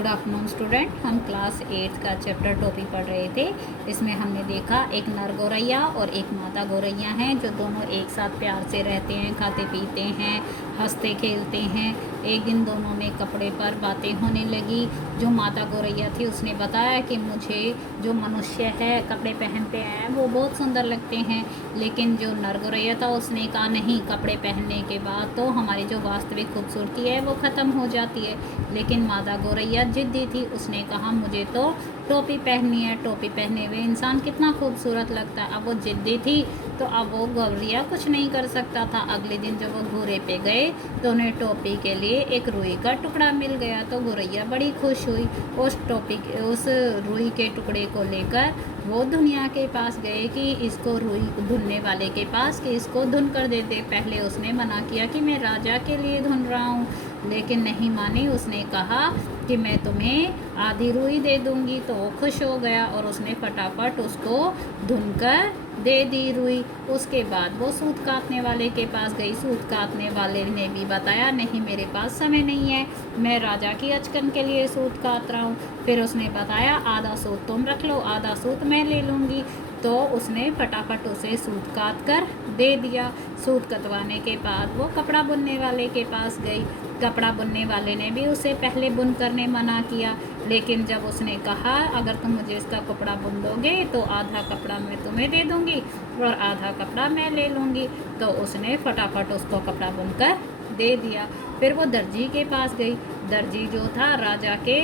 Good afternoon student. हम class 8 का chapter topic पढ़ रहे थे। इसमें हमने देखा एक नर गौरैया और एक मादा गौरैया हैं जो दोनों एक साथ प्यार से रहते हैं, खाते पीते हैं, हंसते खेलते हैं। एक दिन दोनों में कपड़े पर बातें होने लगी। जो माता गौरैया थी उसने बताया कि मुझे जो मनुष्य है कपड़े पहनते हैं वो बहुत सुंदर लगते हैं, लेकिन जो नर गौरैया था उसने कहा नहीं, कपड़े पहनने के बाद तो हमारी जो वास्तविक खूबसूरती है वो ख़त्म हो जाती है। लेकिन मादा गौरैया जिद्दी थी, उसने कहा मुझे तो टोपी पहननी है, टोपी पहने हुए इंसान कितना खूबसूरत लगता है। अब वो जिद्दी थी तो अब वो गौरैया कुछ नहीं कर सकता था। अगले दिन जब वो घूरे पे गए तो उन्हें टोपी के लिए एक रुई का टुकड़ा मिल गया, तो गौरैया बड़ी खुश हुई। उस रुई के टुकड़े को लेकर वो दुनिया के पास गए कि इसको रुई धुनने वाले के पास कि इसको धुन कर देते। पहले उसने मना किया कि मैं राजा के लिए धुन रहा हूँ, लेकिन नहीं मानी। उसने कहा कि मैं तुम्हें आधी रुई दे दूंगी, तो वो खुश हो गया और उसने फटाफट उसको धुनकर दे दी रुई। उसके बाद वो सूत काटने वाले के पास गई। सूत काटने वाले ने भी बताया नहीं, मेरे पास समय नहीं है, मैं राजा की अचकन के लिए सूत काट रहा हूँ। फिर उसने बताया आधा सूत तुम रख लो, आधा सूत मैं ले लूँगी। तो उसने फटाफट उसे सूत काट कर दे दिया। सूत कटवाने के बाद वो कपड़ा बुनने वाले के पास गई। कपड़ा बुनने वाले ने भी उसे पहले बुन करने मना किया, लेकिन जब उसने कहा अगर तुम मुझे इसका कपड़ा बुन दोगे तो आधा कपड़ा मैं तुम्हें दे दूँगी और आधा कपड़ा मैं ले लूँगी, तो उसने फटाफट उसको कपड़ा बुनकर दे दिया। फिर वो दर्जी के पास गई। दर्जी जो था राजा के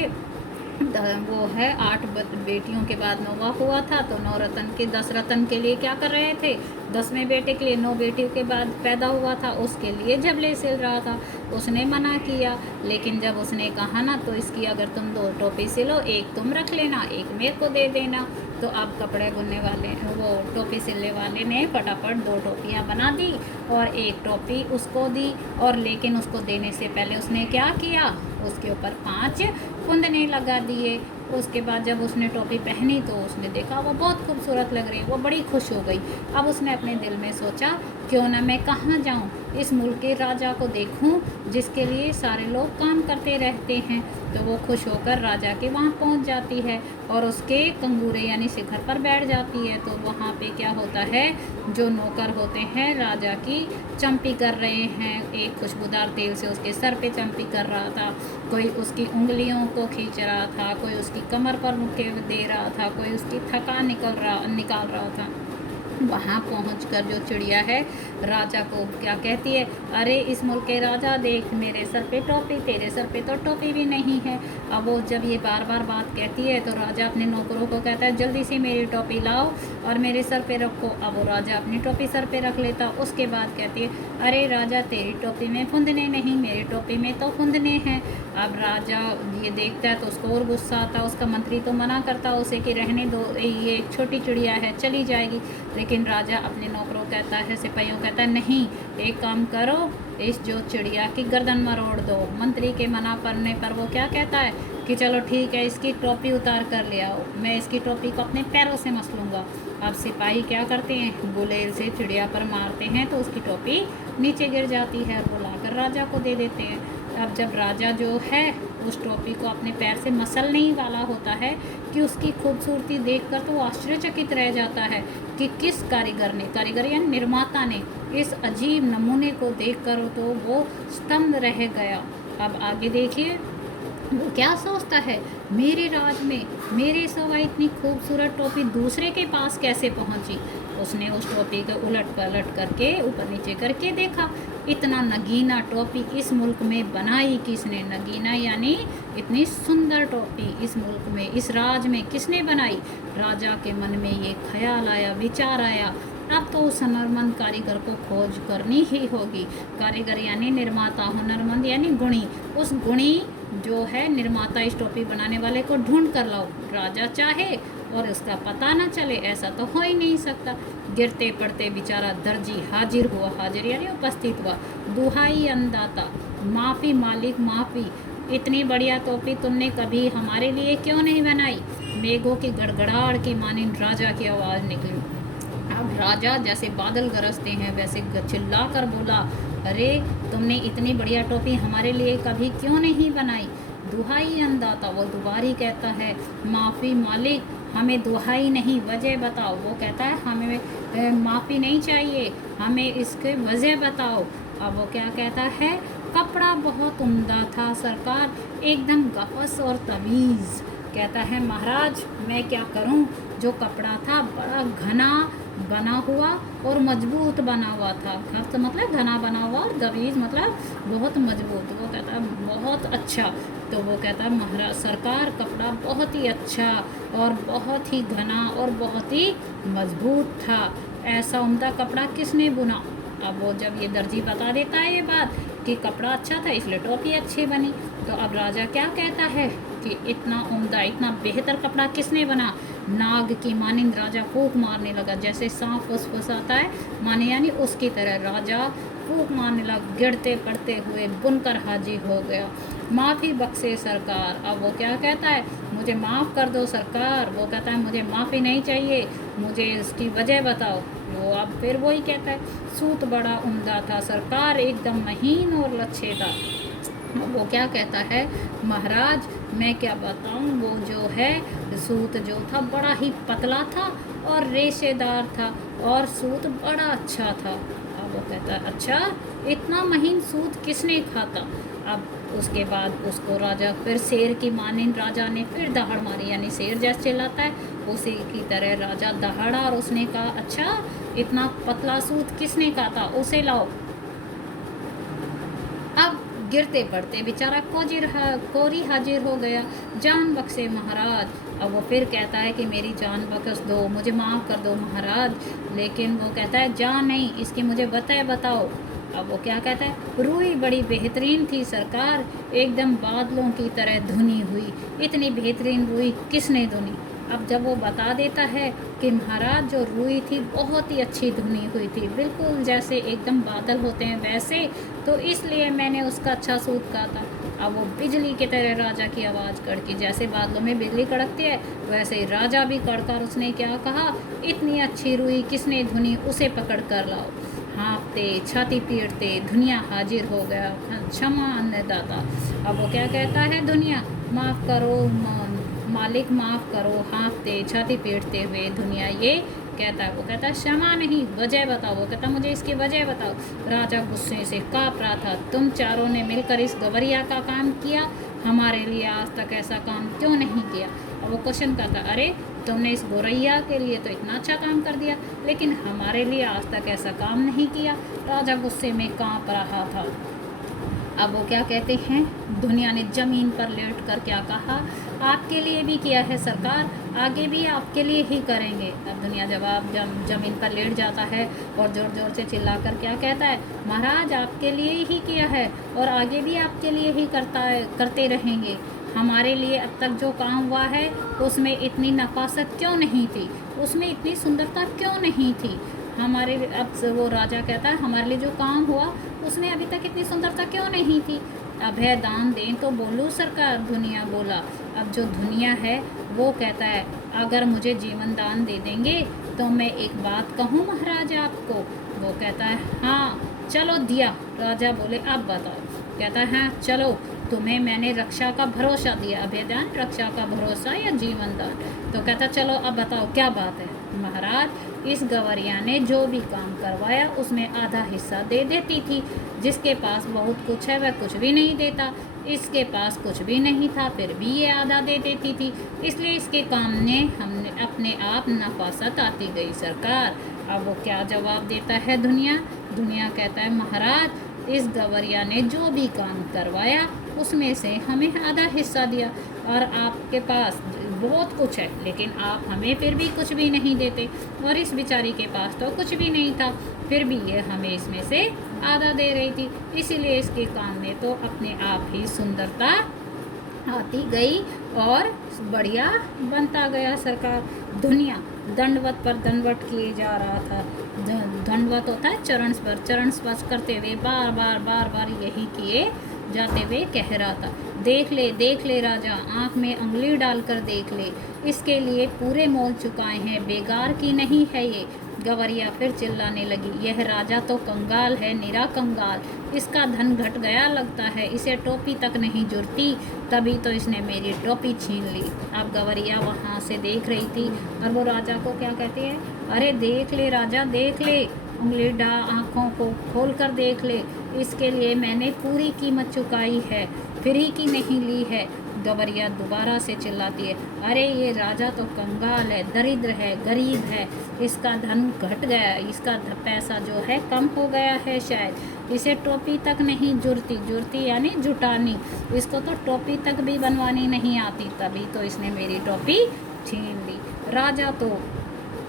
वो है 8 बेटियों के बाद 9वां हुआ था, तो 9 रतन के 10 रतन के लिए क्या कर रहे थे, 10वें बेटे के लिए 9 बेटियों के बाद पैदा हुआ था उसके लिए जबले सिल रहा था। उसने मना किया, लेकिन जब उसने कहा ना तो इसकी अगर तुम 2 टोपी सिलो, एक तुम रख लेना, एक मेरे को दे देना। तो अब कपड़े बुनने वाले वो टोपी सिलने वाले ने फटाफट 2 टोपियाँ बना दी और एक टोपी उसको दी। और लेकिन उसको देने से पहले उसने क्या किया, उसके ऊपर 5 फुंदने लगा दिए। उसके बाद जब उसने टोपी पहनी तो उसने देखा वो बहुत खूबसूरत लग रही है, वो बड़ी खुश हो गई। अब उसने अपने दिल में सोचा क्यों ना मैं कहाँ जाऊँ, इस मुल्क के राजा को देखूँ जिसके लिए सारे लोग काम करते रहते हैं। तो वो खुश होकर राजा के वहाँ पहुँच जाती है और उसके कंगूरे यानी शिखर पर बैठ जाती है। तो वहाँ पे क्या होता है, जो नौकर होते हैं राजा की चंपी कर रहे हैं, एक खुशबूदार तेल से उसके सर पे चंपी कर रहा था, कोई उसकी उंगलियों को खींच रहा था, कोई उसकी कमर पर मुक्के दे रहा था, कोई उसकी थकान निकाल रहा था। वहाँ पहुंचकर जो चिड़िया है राजा को क्या कहती है, अरे इस मुल्क के राजा देख, मेरे सर पे टोपी, तेरे सर पे तो टोपी भी नहीं है। अब वो जब ये बार बार बात कहती है तो राजा अपने नौकरों को कहता है जल्दी से मेरी टोपी लाओ और मेरे सर पे रखो। अब वो राजा अपनी टोपी सर पे रख लेता। उसके बाद कहती है अरे राजा तेरी टोपी में फुंदने नहीं, मेरी टोपी में तो फुंदने हैं। अब राजा ये देखता है तो उसको और गुस्सा आता। उसका मंत्री तो मना करता उसे कि रहने दो, ये एक छोटी चिड़िया है, चली जाएगी। लेकिन राजा अपने नौकरों कहता है, सिपाहियों कहता है नहीं, एक काम करो, इस जो चिड़िया की गर्दन मरोड़ दो। मंत्री के मना करने पर वो क्या कहता है कि चलो ठीक है, इसकी टोपी उतार कर ले आओ, मैं इसकी टोपी को अपने पैरों से मस लूँगा। अब सिपाही क्या करते हैं, गुलेल से चिड़िया पर मारते हैं तो उसकी टोपी नीचे गिर जाती है और वो लाकर राजा को दे देते हैं। अब जब राजा जो है उस टोपी को अपने पैर से मसलने ही वाला होता है कि उसकी खूबसूरती देखकर तो आश्चर्यचकित रह जाता है कि किस कारीगर या निर्माता ने इस अजीब नमूने को देखकर तो वो स्तंभ रह गया। अब आगे देखिए वो क्या सोचता है, मेरे राज में मेरे सिवा इतनी खूबसूरत टोपी दूसरे के पास कैसे पहुंची। उसने उस टोपी को उलट पलट करके ऊपर नीचे करके देखा, इतना नगीना टोपी इस मुल्क में बनाई किसने, नगीना यानी इतनी सुंदर टोपी इस मुल्क में, इस राज में किसने बनाई। राजा के मन में ये ख्याल आया, विचार आया, अब तो उस हुनरमंद कारीगर को खोज करनी ही होगी। कारीगर यानी निर्माता, हुनरमंद यानी गुणी। उस गुणी जो है निर्माता इस टोपी बनाने वाले को ढूंढ कर लाओ। राजा चाहे और उसका पता ना चले, ऐसा तो हो ही नहीं सकता। गिरते पड़ते बेचारा दर्जी हाजिर हुआ, हाजिर यानी उपस्थित हुआ। दुहाई अंदाता, माफ़ी मालिक माफ़ी, इतनी बढ़िया टोपी तुमने कभी हमारे लिए क्यों नहीं बनाई। मेघों की गड़गड़ाहट की मानिंद राजा की आवाज़ निकली। अब राजा जैसे बादल गरजते हैं वैसे चिल्ला कर बोला, अरे तुमने इतनी बढ़िया टोपी हमारे लिए कभी क्यों नहीं बनाई। दुहाई अंदाता, वो दुबारी कहता है माफ़ी मालिक, हमें दुहाई नहीं, वजह बताओ। वो कहता है हमें माफ़ी नहीं चाहिए, हमें इसके वजह बताओ। अब वो क्या कहता है, कपड़ा बहुत उम्दा था सरकार, एकदम गफस और तमीज़। कहता है महाराज मैं क्या करूं, जो कपड़ा था बड़ा घना बना हुआ और मजबूत बना हुआ था। घना मतलब घना बना हुआ और गवीज मतलब बहुत मजबूत। वो कहता है बहुत अच्छा। तो वो कहता है महाराज सरकार कपड़ा बहुत ही अच्छा और बहुत ही घना और बहुत ही मजबूत था, ऐसा उम्दा कपड़ा किसने बुना। अब वो जब ये दर्जी बता देता है ये बात कि कपड़ा अच्छा था इसलिए टोपी अच्छी बनी, तो अब राजा क्या कहता है कि इतना उम्दा इतना बेहतर कपड़ा किसने बना। नाग की मानिंद राजा फूंक मारने लगा, जैसे सांप फुसफुसाता है माने यानी उसकी तरह राजा फूंक मारने लगा, गिरते पड़ते हुए बुनकर हाजिर हो गया। माफ़ी बख्शे सरकार। अब वो क्या कहता है, मुझे माफ़ कर दो सरकार। वो कहता है मुझे माफ़ी नहीं चाहिए, मुझे इसकी वजह बताओ। वो अब फिर वही कहता है सूत बड़ा उम्दा था सरकार, एकदम महीन और लच्छे था। वो क्या कहता है महाराज मैं क्या बताऊं, वो जो है सूत जो था बड़ा ही पतला था और रेशेदार था और सूत बड़ा अच्छा था। अब वो कहता है अच्छा इतना महीन सूत किसने खाता। अब उसके बाद उसको राजा फिर शेर की मानिंद राजा ने फिर दहाड़ मारी, यानी शेर जैसे चिल्लाता है उसी की तरह राजा दहाड़ा और उसने कहा अच्छा इतना पतला सूत किसने खाता, उसे लाओ। अब गिरते पड़ते बेचारा कोरी हाजिर हो गया, जान बख्शे महाराज। अब वो फिर कहता है कि मेरी जान बख्श दो, मुझे माफ़ कर दो महाराज। लेकिन वो कहता है जान नहीं, इसकी मुझे बताओ। अब वो क्या कहता है, रूई बड़ी बेहतरीन थी सरकार, एकदम बादलों की तरह धुनी हुई। इतनी बेहतरीन रूई किसने धुनी। अब जब वो बता देता है कि महाराज जो रूई थी बहुत ही अच्छी धुनी हुई थी, बिल्कुल जैसे एकदम बादल होते हैं वैसे, तो इसलिए मैंने उसका अच्छा सूत कहा था। अब वो बिजली की तरह राजा की आवाज़ कड़की, जैसे बादलों में बिजली कड़कती है वैसे ही राजा भी कड़कर उसने क्या कहा, इतनी अच्छी रूई किसने धुनी, उसे पकड़ कर लाओ। हाँफते छाती पीटते दुनिया हाजिर हो गया, क्षमा अन्नदाता। अब वो क्या कहता है, दुनिया माफ़ करो मालिक माफ़ करो। हाँफते छाती पीटते हुए दुनिया ये कहता है, वो कहता है क्षमा नहीं, वजह बताओ। वो कहता मुझे इसकी वजह बताओ। राजा गुस्से से काँप रहा था, तुम चारों ने मिलकर इस गवरिया का काम किया, हमारे लिए आज तक ऐसा काम क्यों नहीं किया। अब वो क्वेश्चन करता, अरे तुमने इस गौरैया के लिए तो इतना अच्छा काम कर दिया, लेकिन हमारे लिए आज तक ऐसा काम नहीं किया। राजा गुस्से में काँप रहा था। अब वो क्या कहते हैं, दुनिया ने ज़मीन पर लेट कर क्या कहा, आपके लिए भी किया है सरकार, आगे भी आपके लिए ही करेंगे। अब दुनिया जवाब ज़मीन पर लेट जाता है और ज़ोर ज़ोर से चिल्लाकर क्या कहता है, महाराज आपके लिए ही किया है और आगे भी आपके लिए ही करते रहेंगे। हमारे लिए अब तक जो काम हुआ है उसमें इतनी नफासत क्यों नहीं थी, उसमें इतनी सुंदरता क्यों नहीं थी हमारे। अब वो राजा कहता है हमारे लिए जो काम हुआ उसमें अभी तक इतनी सुंदरता क्यों नहीं थी। अभय दान दें तो बोलूँ सरकार, दुनिया बोला। अब जो दुनिया है वो कहता है अगर मुझे जीवन दान दे देंगे तो मैं एक बात कहूँ महाराज आपको। वो कहता है हाँ चलो दिया। राजा बोले अब बताओ। कहता है हाँ चलो, तुम्हें मैंने रक्षा का भरोसा दिया, अभयदान रक्षा का भरोसा या जीवन दान। तो कहता चलो अब बताओ क्या बात है। महाराज इस गवरिया ने जो भी काम करवाया उसमें आधा हिस्सा दे देती थी, जिसके पास बहुत कुछ है वह कुछ भी नहीं देता, इसके पास कुछ भी नहीं था फिर भी ये आधा दे देती थी, इसलिए इसके काम ने हमने अपने आप नफासत आती गई सरकार। अब वो क्या जवाब देता है दुनिया। दुनिया कहता है महाराज इस गवरिया ने जो भी काम करवाया उसमें से हमें आधा हिस्सा दिया और आपके पास बहुत कुछ है लेकिन आप हमें फिर भी कुछ भी नहीं देते, और इस बेचारी के पास तो कुछ भी नहीं था फिर भी ये हमें इसमें से आधा दे रही थी, इसीलिए इसके काम में तो अपने आप ही सुंदरता आती गई और बढ़िया बनता गया सरकार। दुनिया दंडवत पर दंडवत किए जा रहा था। दंडवत होता है चरण स्पर्श करते हुए बार बार यही किए जाते हुए कह रहा था, देख ले राजा, आँख में उंगली डालकर देख ले, इसके लिए पूरे मोल चुकाए हैं, बेकार की नहीं है ये। गवरिया फिर चिल्लाने लगी, यह राजा तो कंगाल है, निरा कंगाल, इसका धन घट गया लगता है, इसे टोपी तक नहीं जुड़ती, तभी तो इसने मेरी टोपी छीन ली। अब गवरिया वहाँ से देख रही थी और वो राजा को क्या कहती है, अरे देख ले राजा, देख ले, उंगली आँखों को खोल कर देख ले, इसके लिए मैंने पूरी कीमत चुकाई है, फ्री की नहीं ली है। गवरिया दोबारा से चिल्लाती है, अरे ये राजा तो कंगाल है, दरिद्र है, गरीब है, इसका धन घट गया, इसका पैसा जो है कम हो गया है शायद, इसे टोपी तक नहीं जुड़ती यानी जुटानी, इसको तो टोपी तक भी बनवानी नहीं आती, तभी तो इसने मेरी टोपी छीन ली। राजा तो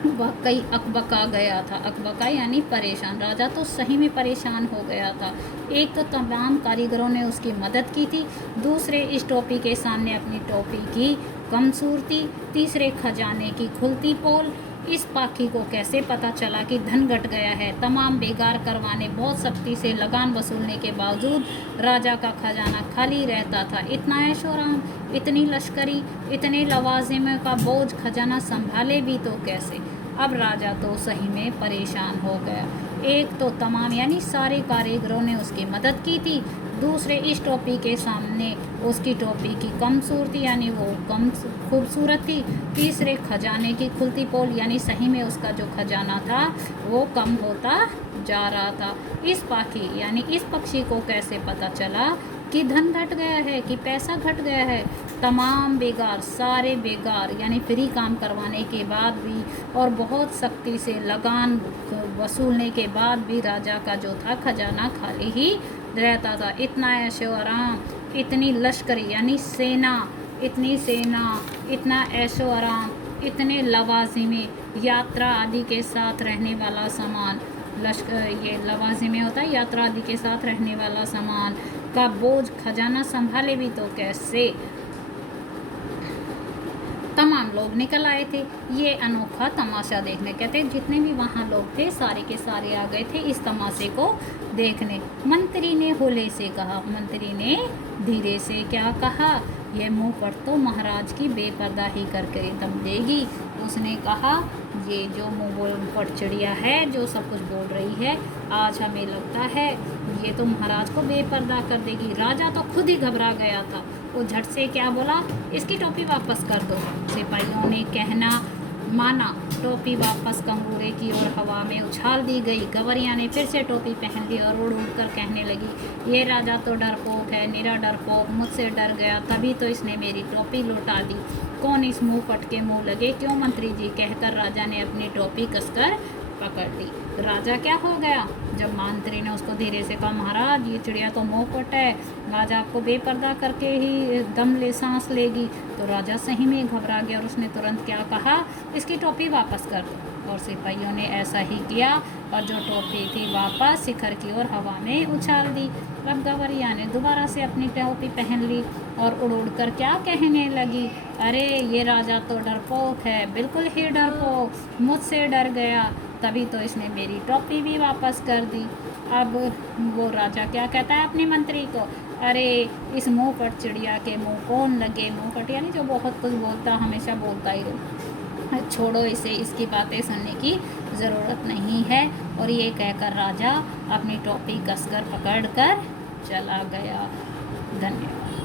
वाकई अकबका गया था, अकबका यानी परेशान, राजा तो सही में परेशान हो गया था। एक तो तमाम कारीगरों ने उसकी मदद की थी, दूसरे इस टोपी के सामने अपनी टोपी की कमसूरती, तीसरे खजाने की खुलती पोल। इस पाखी को कैसे पता चला कि धन घट गया है। तमाम बेकार करवाने, बहुत सख्ती से लगान वसूलने के बावजूद राजा का खजाना खाली रहता था। इतना ऐशोआराम, इतनी लश्करी, इतने लवाजिम का बोझ खजाना संभाले भी तो कैसे। अब राजा तो सही में परेशान हो गया। एक तो तमाम यानी सारे कारीगरों ने उसकी मदद की थी, दूसरे इस टोपी के सामने उसकी टोपी की कमसूरती यानी वो कम खूबसूरत थी, तीसरे खजाने की खुलती पोल यानी सही में उसका जो खजाना था वो कम होता जा रहा था। इस पाखी यानी इस पक्षी को कैसे पता चला कि धन घट गया है, कि पैसा घट गया है। तमाम बेगार, सारे बेगार यानी फ्री काम करवाने के बाद भी और बहुत सख्ती से लगान वसूलने के बाद भी राजा का जो था खजाना खाली ही रहता था। इतना ऐशो आराम, इतनी लश्करी यानी सेना, इतनी सेना, इतना ऐशो आराम, इतने लवाजिमे, यात्रा आदि के साथ रहने वाला सामान, ये लवाजिमे होता है यात्रा आदि के साथ रहने वाला सामान का बोझ खजाना संभाले भी तो कैसे। तमाम लोग निकल आए थे ये अनोखा तमाशा देखने। कहते जितने भी वहाँ लोग थे सारे के सारे आ गए थे इस तमाशे को देखने। मंत्री ने होले से कहा, मंत्री ने धीरे से क्या कहा, यह मुंह पर तो महाराज की बेपर्दाही करके दम देगी। उसने कहा ये जो मुंह पर चिड़िया है जो सब कुछ बोल रही है, आज हमें लगता है ये तो महाराज को बेपर्दा कर देगी। राजा तो खुद ही घबरा गया था, वो झट से क्या बोला, इसकी टोपी वापस कर दो। सिपाहियों ने कहना माना, टोपी वापस कंगूरे की ओर हवा में उछाल दी गई। गवरिया ने फिर से टोपी पहन ली और उड़ उड़ कर कहने लगी, ये राजा तो डरपोक है, निरा डरपोक, मुझसे डर गया तभी तो इसने मेरी टोपी लौटा दी। कौन इस मुंह फट के मुँह लगे, क्यों मंत्री जी, कहकर राजा ने अपनी टोपी कसकर पकड़ ली। राजा क्या हो गया, जब मंत्री ने उसको धीरे से कहा, महाराज ये चिड़िया तो मुंहफट है, राजा आपको बेपर्दा करके ही दम ले सांस लेगी। तो राजा सही में घबरा गया और उसने तुरंत क्या कहा, इसकी टोपी वापस कर दो। और सिपाहियों ने ऐसा ही किया और जो टोपी थी वापस शिखर की ओर हवा में उछाल दी। अब गवरिया ने दोबारा से अपनी टोपी पहन ली और उड़ उड़ कर क्या कहने लगी, अरे ये राजा तो डरपोक है, बिल्कुल ही डरपोक, मुझसे डर गया तभी तो इसने मेरी टोपी भी वापस कर दी। अब वो राजा क्या कहता है अपने मंत्री को, अरे इस मुंहफट चिड़िया के मुंह कौन लगे। मुंहफट यानी जो बहुत कुछ बोलता, हमेशा बोलता ही रहे, छोड़ो इसे, इसकी बातें सुनने की ज़रूरत नहीं है। और ये कहकर राजा अपनी टोपी कसकर पकड़ कर चला गया। धन्यवाद।